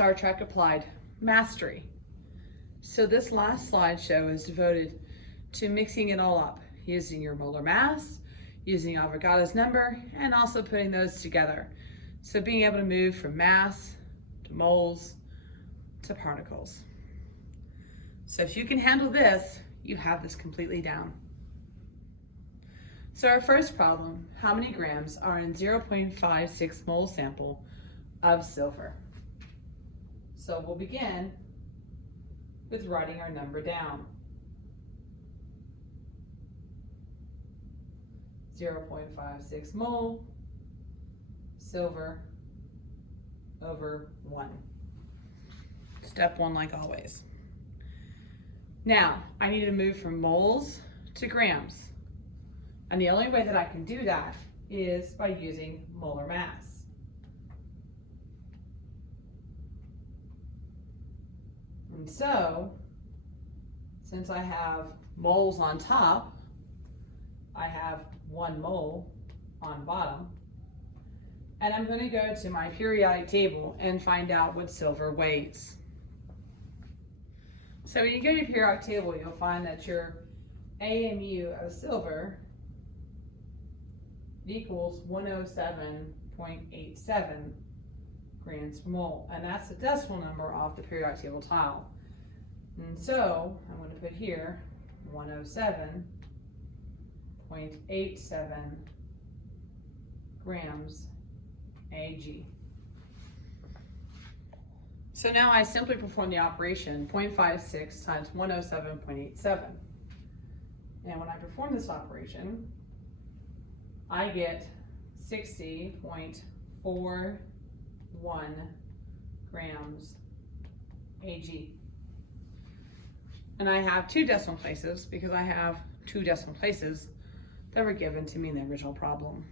Star Trek Applied Mastery. So this last slideshow is devoted to mixing it all up, using your molar mass, using Avogadro's number, and also putting those together. So being able to move from mass to moles to particles. So if you can handle this, you have this completely down. So our first problem, how many grams are in 0.56 mole sample of silver? So we'll begin with writing our number down. 0.56 mole silver over 1. Step 1 like always. Now, I need to move from moles to grams. And the only way that I can do that is by using molar mass. And so, since I have moles on top, I have 1 mole on bottom. And I'm going to go to my periodic table and find out what silver weighs. So when you go to your periodic table, you'll find that your AMU of silver equals 107.87 grams per mole. And that's the decimal number off the periodic table tile. And so I'm going to put here 107.87 grams AG. So now I simply perform the operation 0.56 times 107.87. And when I perform this operation, I get 60.41 grams AG. And I have 2 decimal places because I have 2 decimal places that were given to me in the original problem.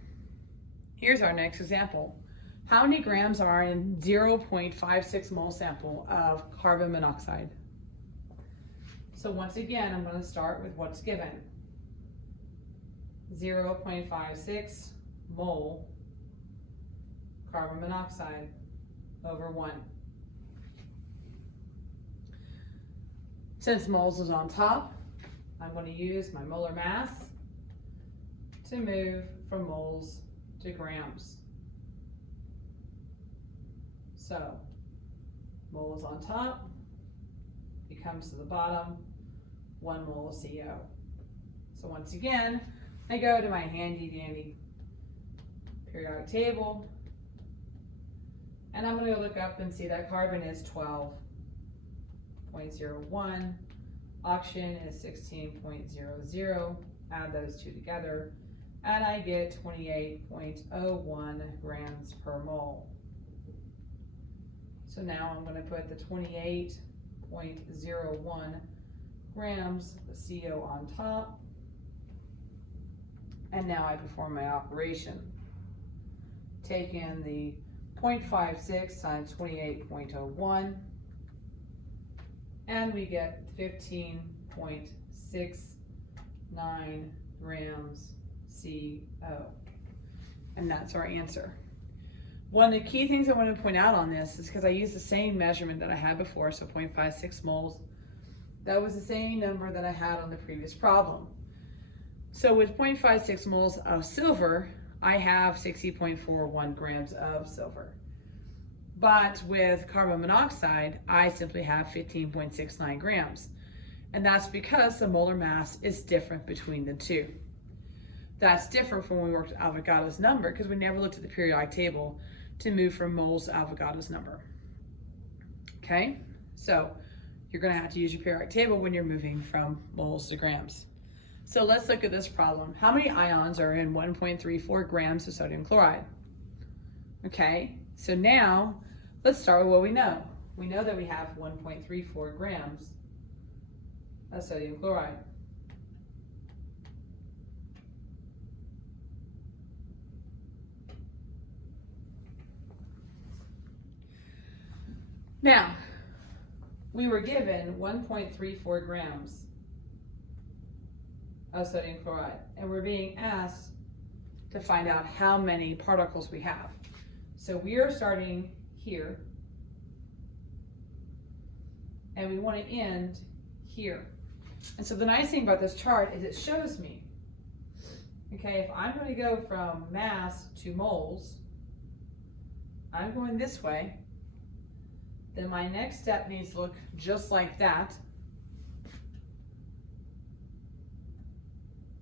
Here's our next example. How many grams are in 0.56 mole sample of carbon monoxide? So once again, I'm going to start with what's given. 0.56 mole carbon monoxide over 1. Since moles is on top, I'm going to use my molar mass to move from moles to grams. So, mole is on top, it comes to the bottom, 1 mole of CO. So once again, I go to my handy dandy periodic table, and I'm going to look up and see that carbon is 12.01, oxygen is 16.00, add those 2 together, and I get 28.01 grams per mole. So now I'm going to put the 28.01 grams of CO on top, and now I perform my operation. Take in the 0.56 times 28.01, and we get 15.69 grams CO, and that's our answer. One of the key things I want to point out on this is because I used the same measurement that I had before, so 0.56 moles. That was the same number that I had on the previous problem. So with 0.56 moles of silver, I have 60.41 grams of silver. But with carbon monoxide, I simply have 15.69 grams. And that's because the molar mass is different between the 2. That's different from when we worked with Avogadro's number because we never looked at the periodic table to move from moles to Avogadro's number. Okay, so you're going to have to use your periodic table when you're moving from moles to grams. So let's look at this problem. How many ions are in 1.34 grams of sodium chloride? Okay, so now let's start with what we know. We know that we have 1.34 grams of sodium chloride. Now, we were given 1.34 grams of sodium chloride, and we're being asked to find out how many particles we have. So we are starting here, and we want to end here. And so the nice thing about this chart is it shows me, okay, if I'm going to go from mass to moles, I'm going this way, then my next step needs to look just like that.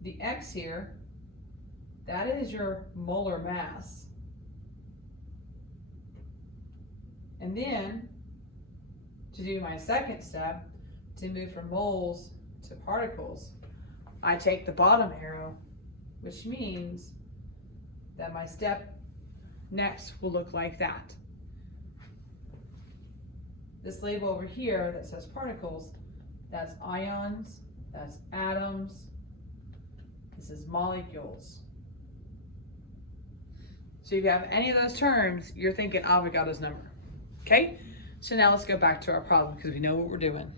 The X here, that is your molar mass. And then, to do my second step, to move from moles to particles, I take the bottom arrow, which means that my step next will look like that. This label over here that says particles, that's ions, that's atoms, this is molecules. So if you have any of those terms, you're thinking Avogadro's number. Okay? So now let's go back to our problem because we know what we're doing.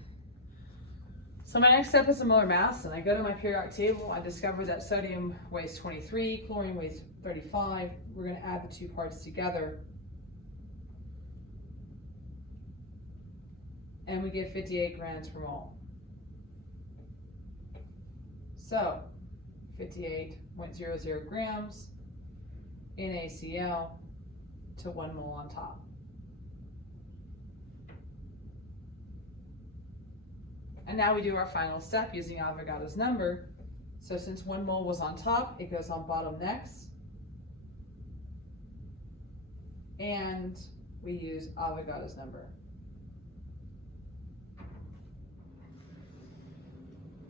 So my next step is the molar mass, and I go to my periodic table. I discover that sodium weighs 23, chlorine weighs 35. We're going to add the two parts together. And we get 58 grams per mole. So 58.00 grams NaCl to 1 mole on top. And now we do our final step using Avogadro's number. So since 1 mole was on top, it goes on bottom next. And we use Avogadro's number.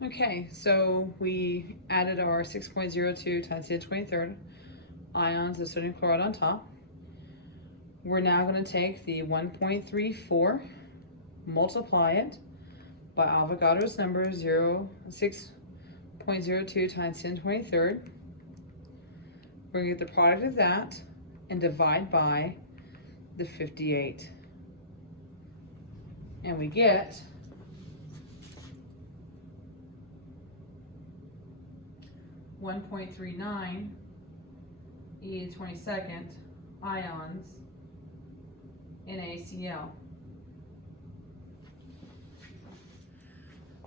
Okay, so we added our 6.02 times 10 to the 23rd ions of sodium chloride on top. We're now going to take the 1.34, multiply it by Avogadro's number, 6.02 times 10 to the 23rd. We're going to get the product of that and divide by the 58. And we get 1.39 e to the 22nd ions NaCl.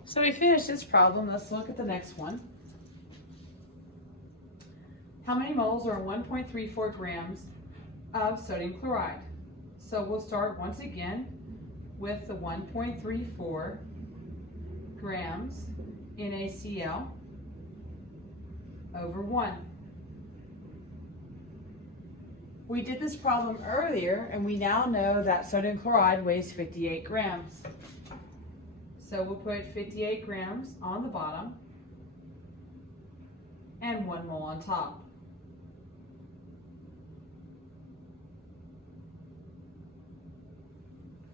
So we finished this problem. Let's look at the next one. How many moles are 1.34 grams of sodium chloride? So we'll start once again with the 1.34 grams NaCl over 1. We did this problem earlier, and we now know that sodium chloride weighs 58 grams. So we'll put 58 grams on the bottom and 1 mole on top.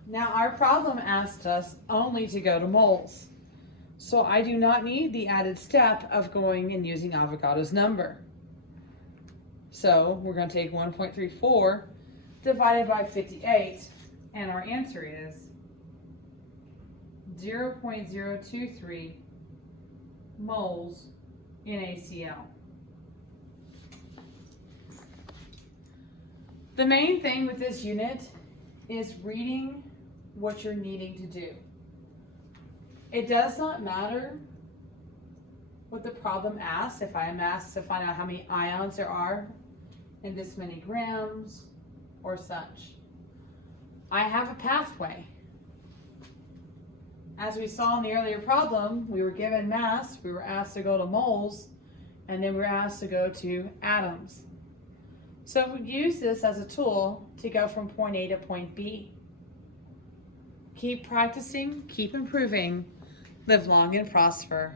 Now our problem asked us only to go to moles. So I do not need the added step of going and using Avogadro's number. So we're going to take 1.34 divided by 58, and our answer is 0.023 moles NaCl. The main thing with this unit is reading what you're needing to do. It does not matter what the problem asks. If I am asked to find out how many ions there are in this many grams or such, I have a pathway. As we saw in the earlier problem, we were given mass, we were asked to go to moles, and then we were asked to go to atoms. So we use this as a tool to go from point A to point B. Keep practicing, keep improving, live long and prosper.